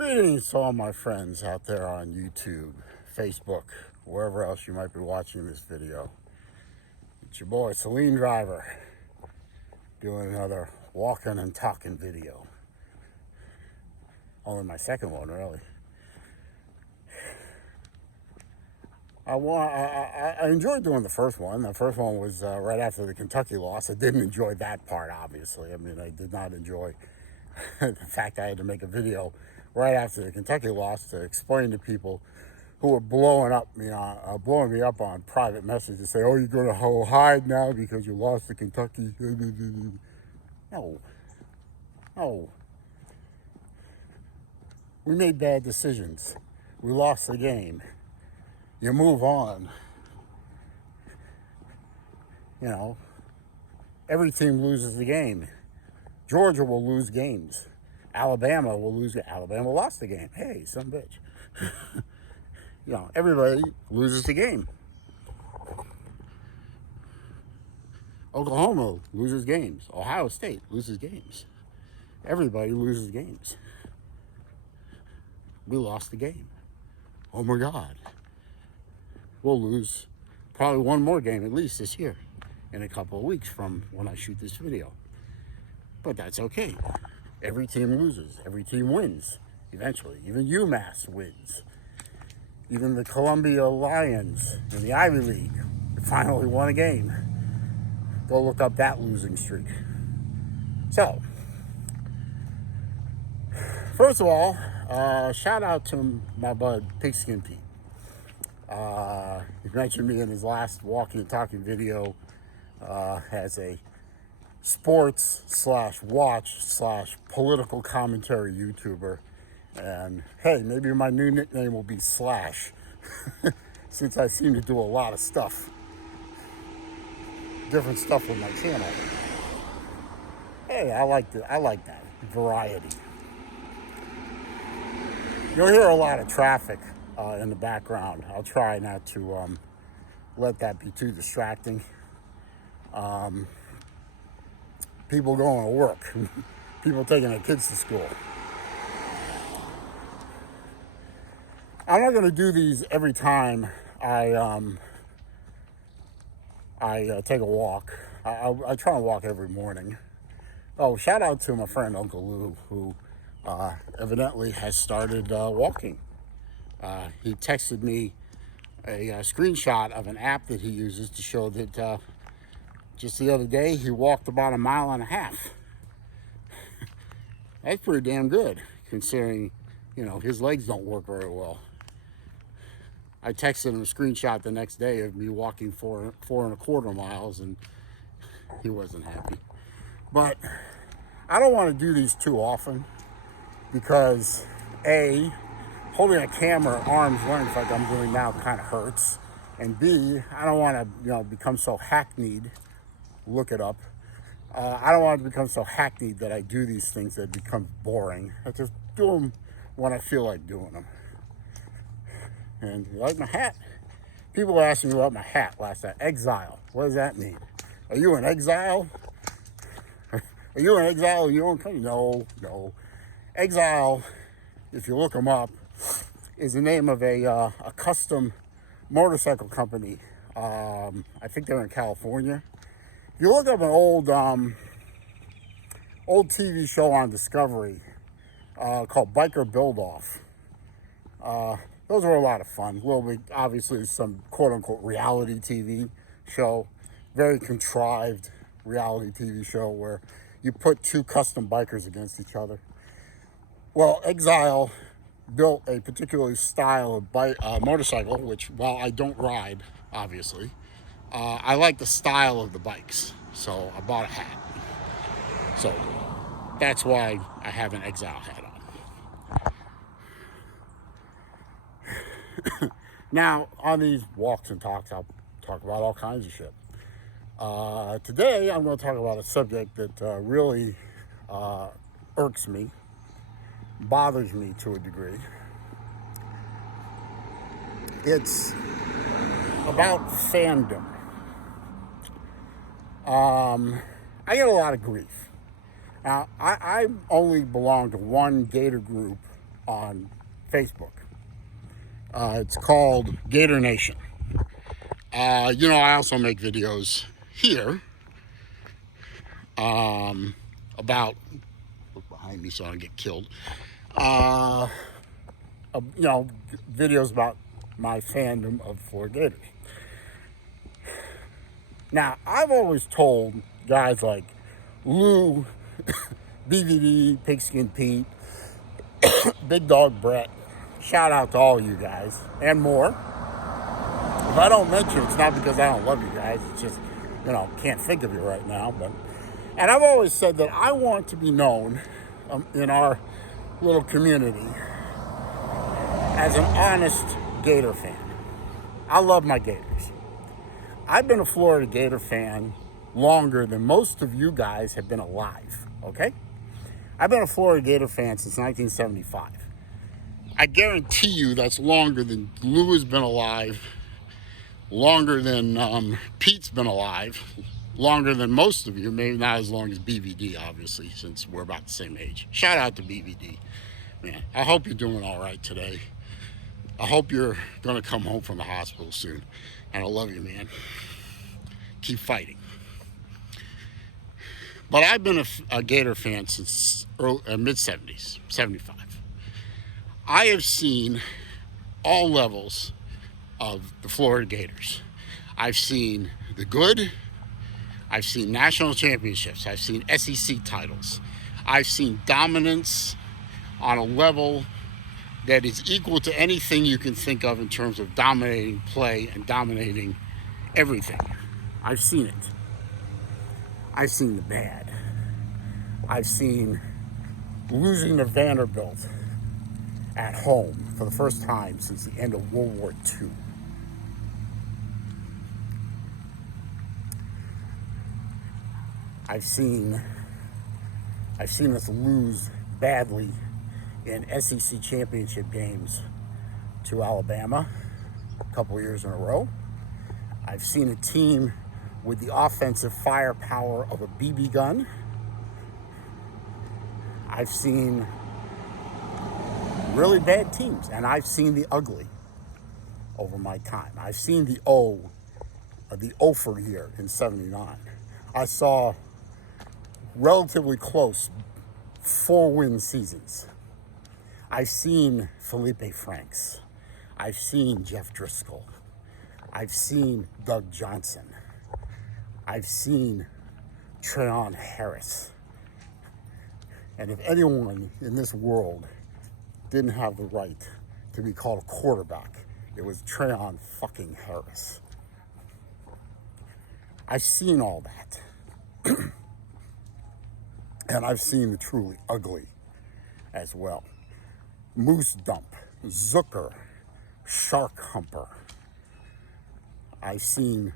Greetings to all my friends out there on YouTube, Facebook, wherever else you might be watching this video. It's your boy, Celine Driver, doing another walking and talking video. Only my second one, really. I enjoyed doing the first one. The first one was right after the Kentucky loss. I didn't enjoy that part, obviously. I mean, I did not enjoy the fact I had to make a video right after the Kentucky loss to explain to people who were blowing me up on private messages, say, "Oh, you're going to hide now because you lost to Kentucky." No, no. We made bad decisions. We lost the game. You move on. You know, every team loses the game. Georgia will lose games. Alabama will lose. Alabama lost the game. Hey, some bitch. You know, everybody loses the game. Oklahoma loses games. Ohio State loses games. Everybody loses games. We lost the game. Oh my God. We'll lose probably one more game at least this year in a couple of weeks from when I shoot this video. But that's okay. Every team loses. Every team wins eventually. Even UMass wins. Even the Columbia Lions in the Ivy League finally won a game. Go look up that losing streak. So, first of all, shout out to my bud Pigskin Pete. He mentioned me in his last walking and talking video as a sports/watch/political commentary YouTuber. And hey, maybe my new nickname will be Slash, since I seem to do a lot of stuff, different stuff with my channel. Hey, I like that variety. You'll hear a lot of traffic in the background. I'll try not to let that be too distracting. People going to work, people taking their kids to school. I'm not going to do these every time I take a walk. I try and walk every morning. Oh, shout out to my friend Uncle Lou, who evidently has started walking. He texted me a screenshot of an app that he uses to show that just the other day he walked about 1.5 miles. That's pretty damn good, considering, you know, his legs don't work very well. I texted him a screenshot the next day of me walking 4.25 miles, and he wasn't happy. But I don't want to do these too often because A, holding a camera at arm's length like I'm doing now kind of hurts, and B, I don't want to become so hackneyed. Look it up. I don't want to become so hackneyed that I do these things that become boring. I just do them when I feel like doing them. And you like my hat? People were asking me about my hat last night. Exile. What does that mean? Are you in exile? Are you in exile? You don't come? No. Exile, if you look them up, is the name of a custom motorcycle company. I think they're in California. If you look up an old TV show on Discovery called Biker Build Off. Those were a lot of fun. A little bit, obviously, some quote-unquote reality TV show. Very contrived reality TV show where you put two custom bikers against each other. Well, Exile built a particular style of motorcycle, which, while I don't ride, obviously, I like the style of the bikes. So I bought a hat. So that's why I have an Exile hat on. Now, on these walks and talks, I'll talk about all kinds of shit. Today, I'm going to talk about a subject that really irks me, bothers me to a degree. It's about fandom. I get a lot of grief. Now, I only belong to one gator group on Facebook. It's called Gator Nation. I also make videos here about, look behind me so I don't get killed, videos about my fandom of Florida Gators. Now, I've always told guys like Lou, BVD, Pigskin Pete, Big Dog Brett, shout out to all you guys and more. If I don't mention it's not because I don't love you guys, it's just, can't think of you right now. And I've always said that I want to be known in our little community as an honest Gator fan. I love my Gators. I've been a Florida Gator fan longer than most of you guys have been alive, okay? I've been a Florida Gator fan since 1975. I guarantee you that's longer than Lou has been alive, longer than Pete's been alive, longer than most of you, maybe not as long as BVD, obviously, since we're about the same age. Shout out to BVD. Man, I hope you're doing all right today. I hope you're going to come home from the hospital soon. And I love you, man. Keep fighting. But I've been a Gator fan since mid-70s, 75. I have seen all levels of the Florida Gators. I've seen the good. I've seen national championships. I've seen SEC titles. I've seen dominance on a level that is equal to anything you can think of in terms of dominating play and dominating everything. I've seen it. I've seen the bad. I've seen losing to Vanderbilt at home for the first time since the end of World War II. I've seen us lose badly in SEC championship games to Alabama a couple years in a row. I've seen a team with the offensive firepower of a BB gun. I've seen really bad teams, and I've seen the ugly over my time. I've seen the Oford year in 79. I saw relatively close 4-win seasons. I've seen Felipe Franks. I've seen Jeff Driscoll. I've seen Doug Johnson. I've seen Treon Harris. And if anyone in this world didn't have the right to be called a quarterback, it was Treon fucking Harris. I've seen all that. And I've seen the truly ugly as well. Moose Dump, Zucker, Shark Humper. I've seen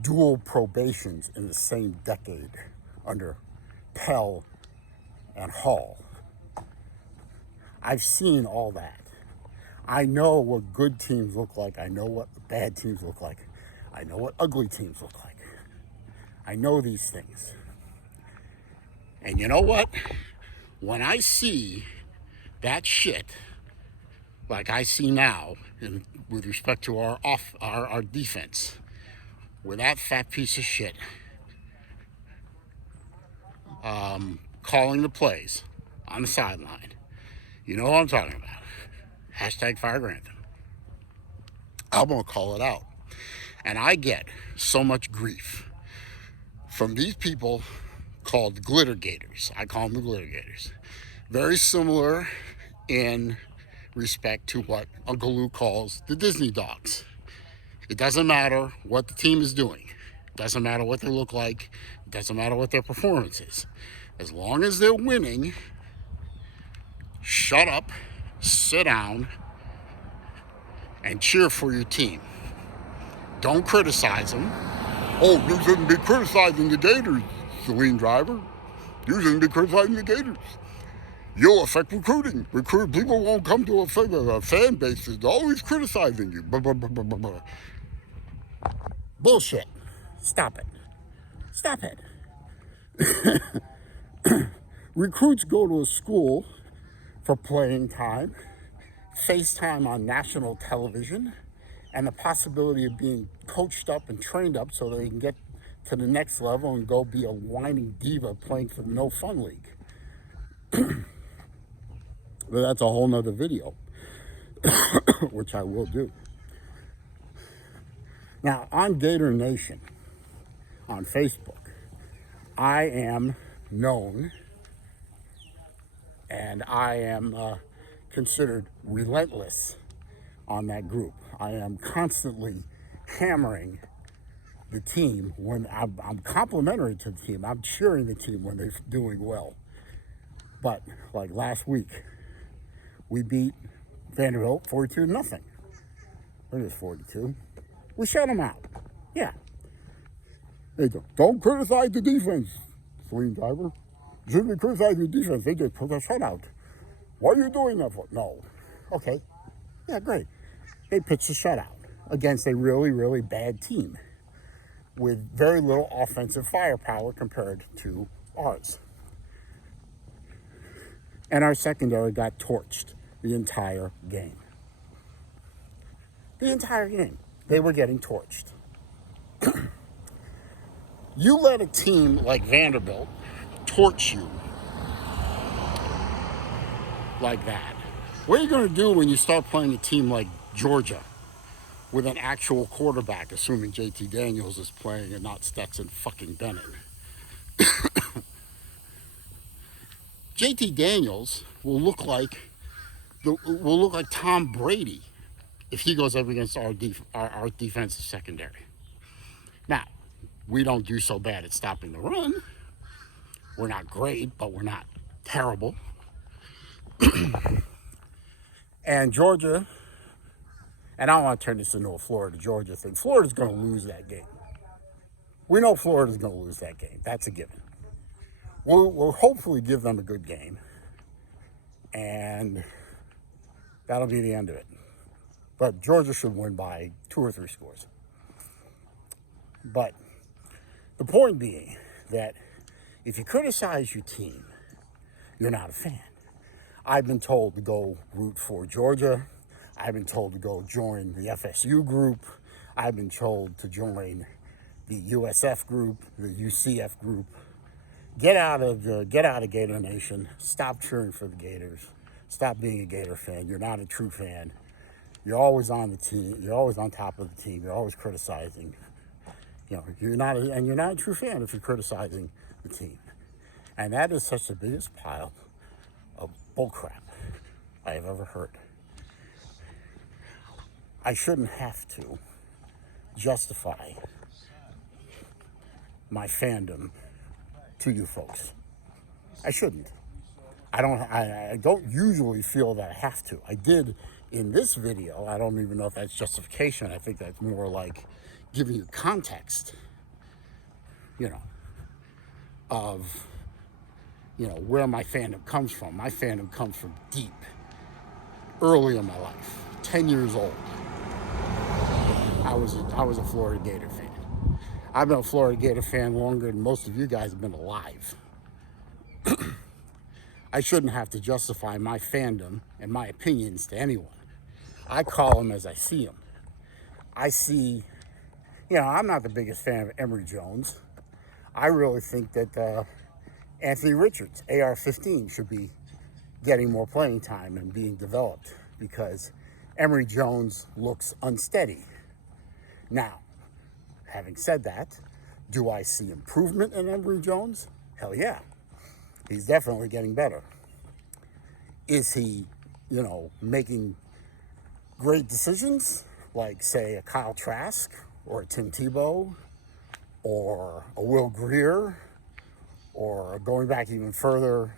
dual probations in the same decade under Pell and Hall. I've seen all that. I know what good teams look like. I know what bad teams look like. I know what ugly teams look like. I know these things. And you know what? When I see that shit, like I see now, with respect to our defense, with that fat piece of shit calling the plays on the sideline, you know what I'm talking about. Hashtag Fire Grantham. I'm going to call it out. And I get so much grief from these people called glitter gators. I call them the glitter gators. Very similar in respect to what Uncle Lou calls the Disney dogs. It doesn't matter what the team is doing. It doesn't matter what they look like. It doesn't matter what their performance is. As long as they're winning, shut up, sit down, and cheer for your team. Don't criticize them. Oh, you shouldn't be criticizing the Gators, Celine Driver. You shouldn't be criticizing the Gators. You'll affect recruiting. People won't come to a fan base that's always criticizing you. Blah, blah, blah, blah, blah. Bullshit. Stop it. Stop it. Recruits go to a school for playing time. FaceTime on national television, and the possibility of being coached up and trained up so they can get to the next level and go be a whining diva playing for the No Fun League. But that's a whole nother video, which I will do. Now, on Gator Nation, on Facebook, I am known and I am considered relentless on that group. I am constantly hammering the team when I'm complimentary to the team. I'm cheering the team when they're doing well. But like last week, we beat Vanderbilt 42-0. It is 42. We shut them out. Yeah. They don't criticize the defense, Celine Diver. You shouldn't be criticizing the defense. They just put a shutout. What are you doing that for? No. Okay. Yeah, great. They pitched a shutout against a really, really bad team with very little offensive firepower compared to ours. And our secondary got torched the entire game. The entire game. They were getting torched. You let a team like Vanderbilt torch you like that. What are you going to do when you start playing a team like Georgia with an actual quarterback, assuming JT Daniels is playing and not Stetson fucking Bennett? JT Daniels will look like Tom Brady if he goes up against our defensive secondary. Now, we don't do so bad at stopping the run. We're not great, but we're not terrible. And Georgia, and I don't want to turn this into a Florida-Georgia thing. Florida's going to lose that game. We know Florida's going to lose that game. That's a given. We'll hopefully give them a good game, and that'll be the end of it. But Georgia should win by 2 or 3 scores. But the point being that if you criticize your team, you're not a fan. I've been told to go root for Georgia. I've been told to go join the FSU group. I've been told to join the USF group, the UCF group. Get out of Gator Nation. Stop cheering for the Gators. Stop being a Gator fan. You're not a true fan. You're always on the team. You're always on top of the team. You're always criticizing. You know, you're not a true fan if you're criticizing the team. And that is such the biggest pile of bullcrap I have ever heard. I shouldn't have to justify my fandom to you folks. I shouldn't. I don't usually feel that I have to. I did in this video. I don't even know if that's justification. I think that's more like giving you context, of, where my fandom comes from. My fandom comes from deep, early in my life, 10 years old. I was a Florida Gator fan. I've been a Florida Gator fan longer than most of you guys have been alive. I shouldn't have to justify my fandom and my opinions to anyone. I call them as I see them. I see, I'm not the biggest fan of Emory Jones. I really think that Anthony Richards, AR-15, should be getting more playing time and being developed because Emory Jones looks unsteady. Now, having said that, do I see improvement in Emory Jones? Hell yeah. He's definitely getting better. Is he, making great decisions like, say, a Kyle Trask or a Tim Tebow or a Will Greer or going back even further,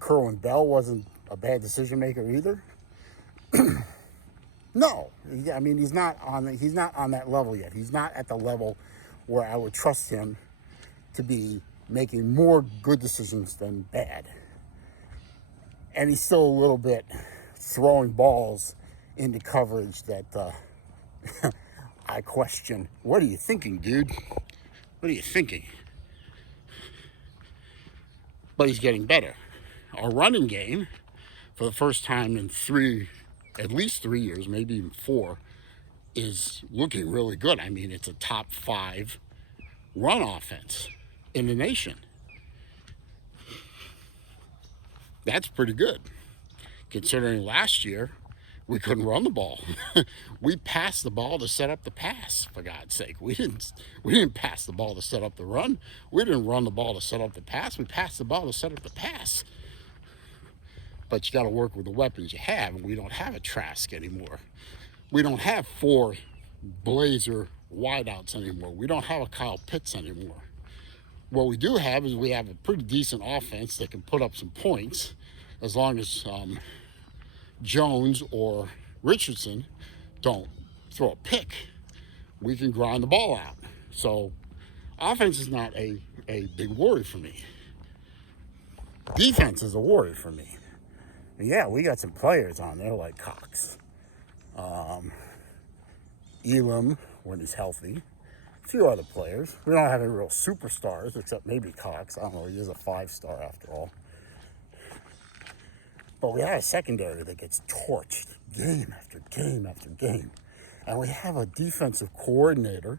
Kerwin Bell wasn't a bad decision maker either? No, he's not on that level yet. He's not at the level where I would trust him to be making more good decisions than bad. And he's still a little bit throwing balls into coverage that I question. What are you thinking, dude? What are you thinking? But he's getting better. Our running game, for the first time in at least 3 years, maybe even 4, is looking really good. I mean, it's a top 5 run offense in the nation. That's pretty good, considering last year we couldn't run the ball. We passed the ball to set up the pass, for God's sake. We didn't pass the ball to set up the run. We didn't run the ball to set up the pass. We passed the ball to set up the pass. But you got to work with the weapons you have, and we don't have a Trask anymore. We don't have 4 Blazer wideouts anymore. We don't have a Kyle Pitts anymore. What we do have is we have a pretty decent offense that can put up some points, as long as Jones or Richardson don't throw a pick. We can grind the ball out. So offense is not a big worry for me. Defense is a worry for me. And yeah, we got some players on there like Cox, Elam when he's healthy, a few other players. We don't have any real superstars except maybe Cox. I don't know, he is a 5-star after all. But we have a secondary that gets torched game after game after game. And we have a defensive coordinator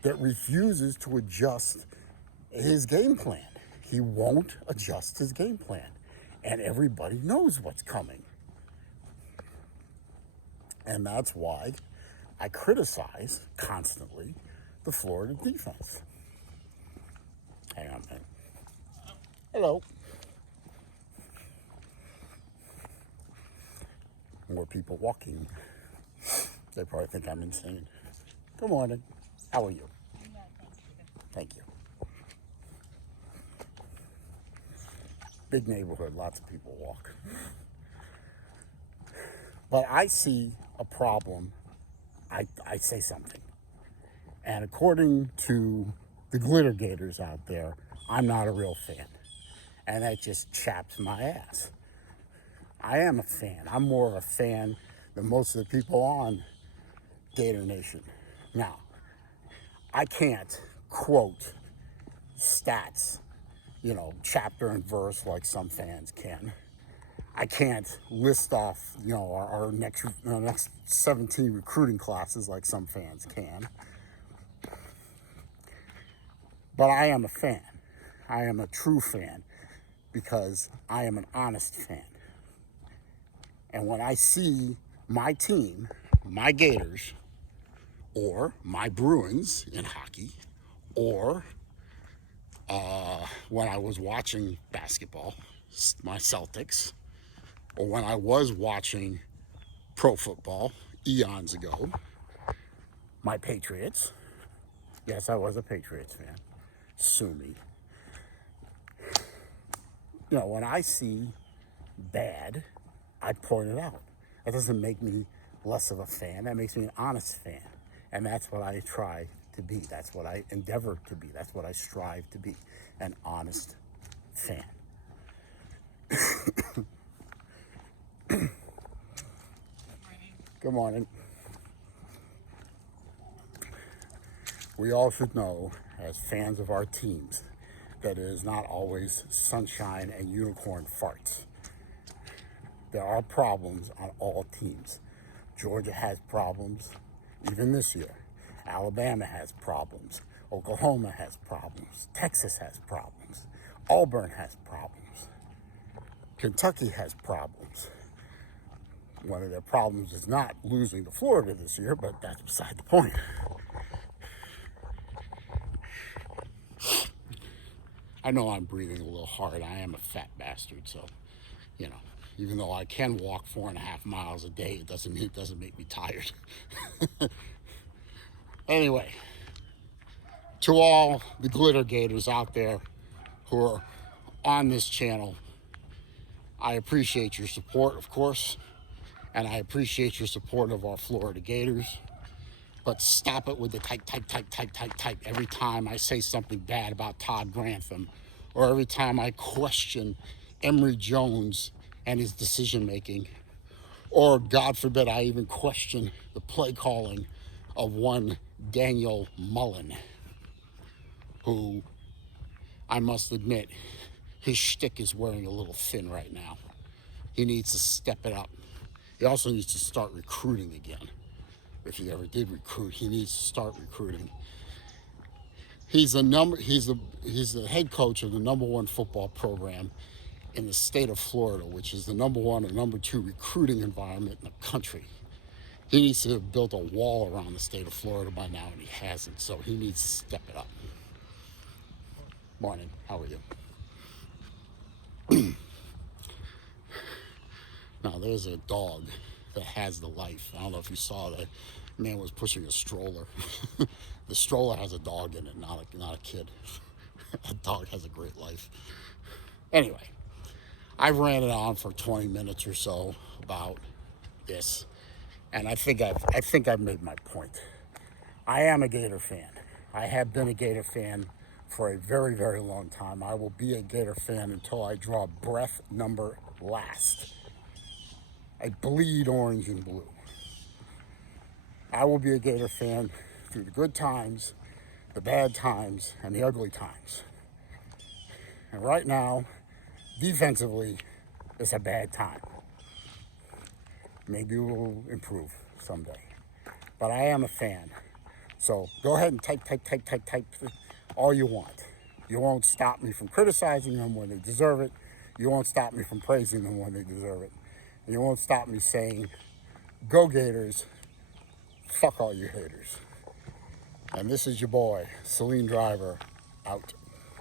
that refuses to adjust his game plan. He won't adjust his game plan. And everybody knows what's coming. And that's why I criticize constantly the Florida defense. Hang on a minute. Hello. More people walking. They probably think I'm insane. Good morning. How are you? Thank you. Big neighborhood, lots of people walk. But I see a problem, I say something. And according to the glitter gators out there, I'm not a real fan. And that just chaps my ass. I am a fan. I'm more of a fan than most of the people on Gator Nation. Now, I can't quote stats, chapter and verse like some fans can. I can't list off, our next 17 recruiting classes like some fans can. But I am a fan. I am a true fan because I am an honest fan. And when I see my team, my Gators, or my Bruins in hockey, or when I was watching basketball, my Celtics, or when I was watching pro football eons ago, my Patriots. Yes, I was a Patriots fan. Sue me. When I see bad, I point it out. That doesn't make me less of a fan. That makes me an honest fan. And that's what I try to be. That's what I endeavor to be. That's what I strive to be. An honest fan. Good morning. We all should know, as fans of our teams, that it is not always sunshine and unicorn farts. There are problems on all teams. Georgia has problems, even this year. Alabama has problems. Oklahoma has problems. Texas has problems. Auburn has problems. Kentucky has problems. One of their problems is not losing to Florida this year, but that's beside the point. I know I'm breathing a little hard. I am a fat bastard, so, even though I can walk 4.5 miles a day, it doesn't make me tired. Anyway, to all the glitter gators out there who are on this channel, I appreciate your support, of course, and I appreciate your support of our Florida Gators. But stop it with the type every time I say something bad about Todd Grantham, or every time I question Emory Jones and his decision making, or God forbid I even question the play calling of one Daniel Mullen, who I must admit his shtick is wearing a little thin right now. He needs to step it up. He also needs to start recruiting again. If he ever did recruit, he needs to start recruiting. He's the head coach of the #1 football program in the state of Florida, which is the #1 or #2 recruiting environment in the country. He needs to have built a wall around the state of Florida by now, and he hasn't. So he needs to step it up. Morning. How are you? Now, there's a dog that has the life. I don't know if you saw that man was pushing a stroller. The stroller has a dog in it, not a kid. That dog has a great life. Anyway, I ran it on for 20 minutes or so about this, and I think I've made my point. I am a Gator fan. I have been a Gator fan for a very, very long time. I will be a Gator fan until I draw breath number last. I bleed orange and blue. I will be a Gator fan through the good times, the bad times, and the ugly times. And right now, defensively, it's a bad time. Maybe we'll improve someday. But I am a fan. So go ahead and type all you want. You won't stop me from criticizing them when they deserve it. You won't stop me from praising them when they deserve it. You won't stop me saying, go Gators, fuck all you haters. And this is your boy, Celine Driver, out.